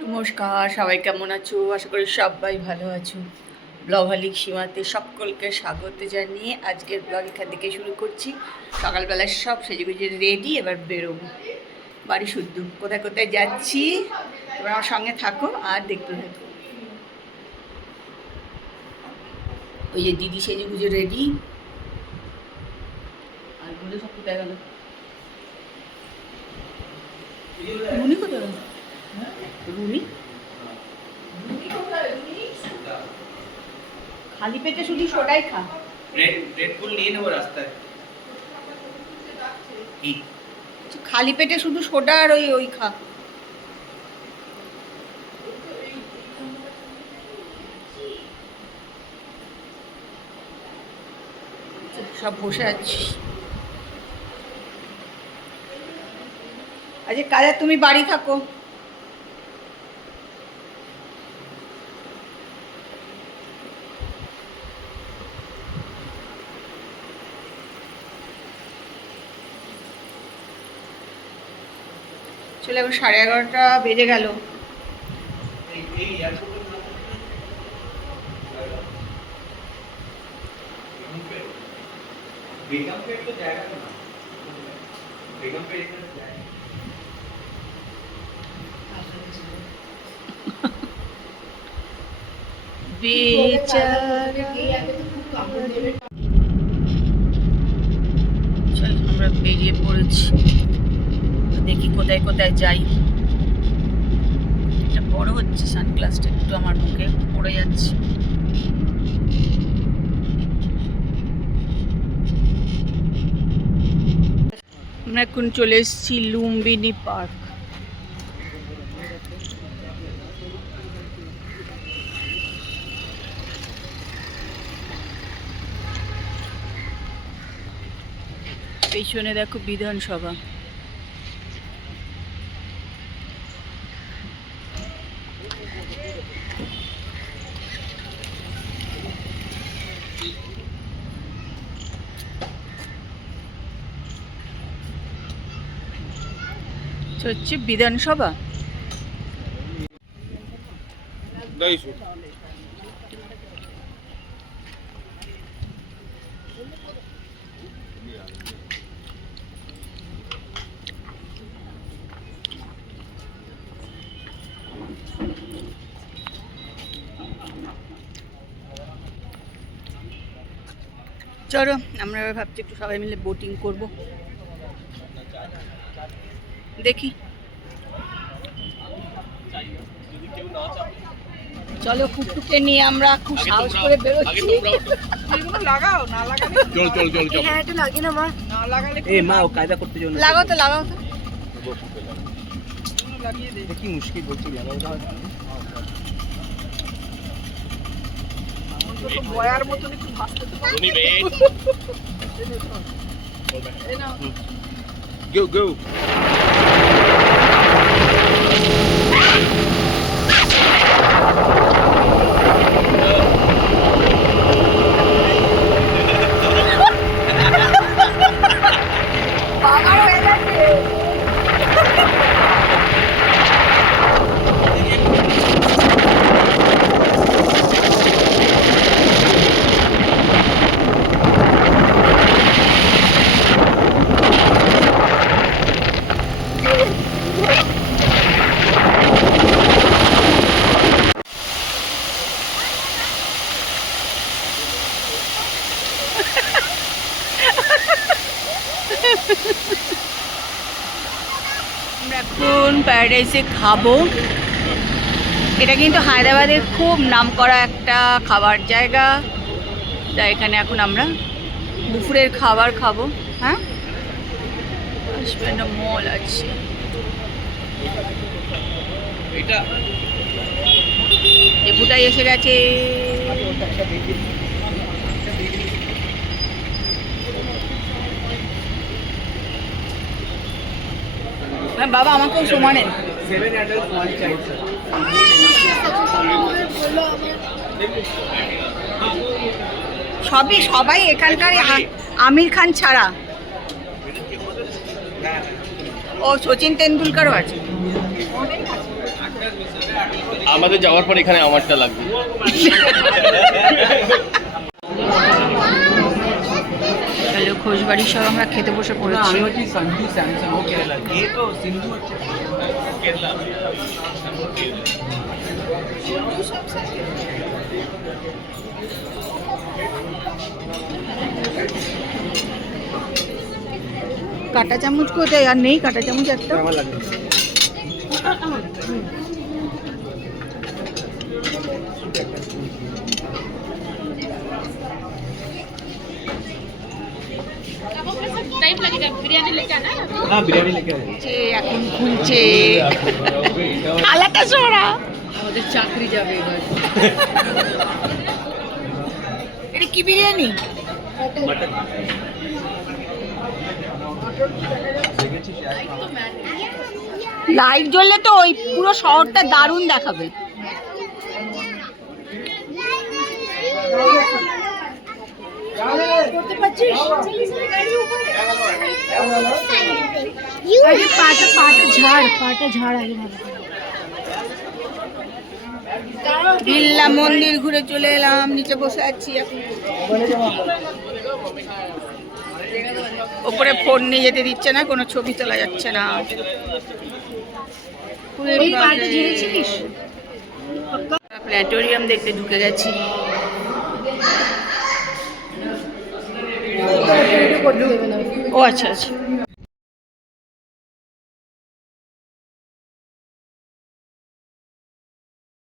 নমস্কার, সবাই কেমন আছো? আশা করি সবাই ভালো আছো। ব্লগহলিক সীমাতে সকলকে স্বাগত জানিয়ে আজকের ব্লগ এখান থেকে শুরু করছি। সকালবেলায় সব সেজেগুজে রেডি, এবার বেরোবো বাড়ি শুদ্ধ। কোথায় কোথায় যাচ্ছি তোমরা আমার সঙ্গে থাকো আর দেখতে থাকো। ওই যে দিদি সেজেগুজে রেডি। আর বলে সব কোথায় গেল? রুনি কোথায় গেল? রুনি খালি পেটে শুধু সোডাই খা। রেড বুল নিয়ে নেবো রাস্তায়। খালি পেটে শুধু সোডা আর ওই খা। সব বসে আছি। আচ্ছা কাজে তুমি বাড়ি থাকো। চলে এখন 11:30 বেজে গেল। চল আমরা বেরিয়ে পড়েছি, দেখি কোথায় কোথায় যাই। এটা বড় হচ্ছে, সানগ্লাসটা একটু আমার মুখে পড়ে যাচ্ছে। আমরা এখন চলে এসেছি লুম্বিনী পার্ক। পেছনে দেখো বিধানসভা। হচ্ছে বিধানসভা। চলো আমরা ভাবছি একটু সবাই মিলে বোটিং করব, দেখি। চলো কুকটুকে নিয়ে আমরা খুব সাহস করে বেরোচ্ছি। লাগাও না লাগালে চল চল চল চল। হ্যাঁ একটু লাগিয়ে না মা, না লাগালে এ মা ও কায়দা করতে যাও না। লাগাও তো লাগাও তো, লাগিয়ে দে। কি মুশকিল বলছি, লাগাও দাও। তো বয়ার মতন একটু ভাসতে তো উনি মেট এই নাও গো গো। আমরা এখন প্যারাডাইসে খাবো। এটা কিন্তু হায়দ্রাবাদের খুব নামকরা একটা খাবার জায়গা, তাই এখানে এখন আমরা দুপুরের খাবার খাবো। হ্যাঁ মল আছে এটা, এপুটাই এসে গেছে। বাবা আমাকেও সমানে সবাই এখানকার আমির খান ছাড়া। ও সচিন তেন্ডুলকারও আছে। আমাদের যাওয়ার পর এখানে আমারটা লাগবে। হ্যালো, খোশবাড়ির সব আমরা খেতে বসে পড়েছি। কাঁটা চামচ কোথায়? আর নেই কাঁটা চামচ একটা? এখন খুলছে থালাটা সরা, আমাদের চাকরি যাবে এবার। এটা কি বিরিয়ানি? লাইট জ্বললে তো ওই পুরো শহরটা দারুণ দেখাবে। বিড়লা মন্দির ঘুরে চলে এলাম, নিচে বসে আছি এখন। ওপরে ফোন নিয়ে যেতে দিচ্ছে না, কোনো ছবি তোলা যাচ্ছে না। প্ল্যানেটোরিয়াম দেখতে ঢুকে গেছি। ও আচ্ছা আচ্ছা,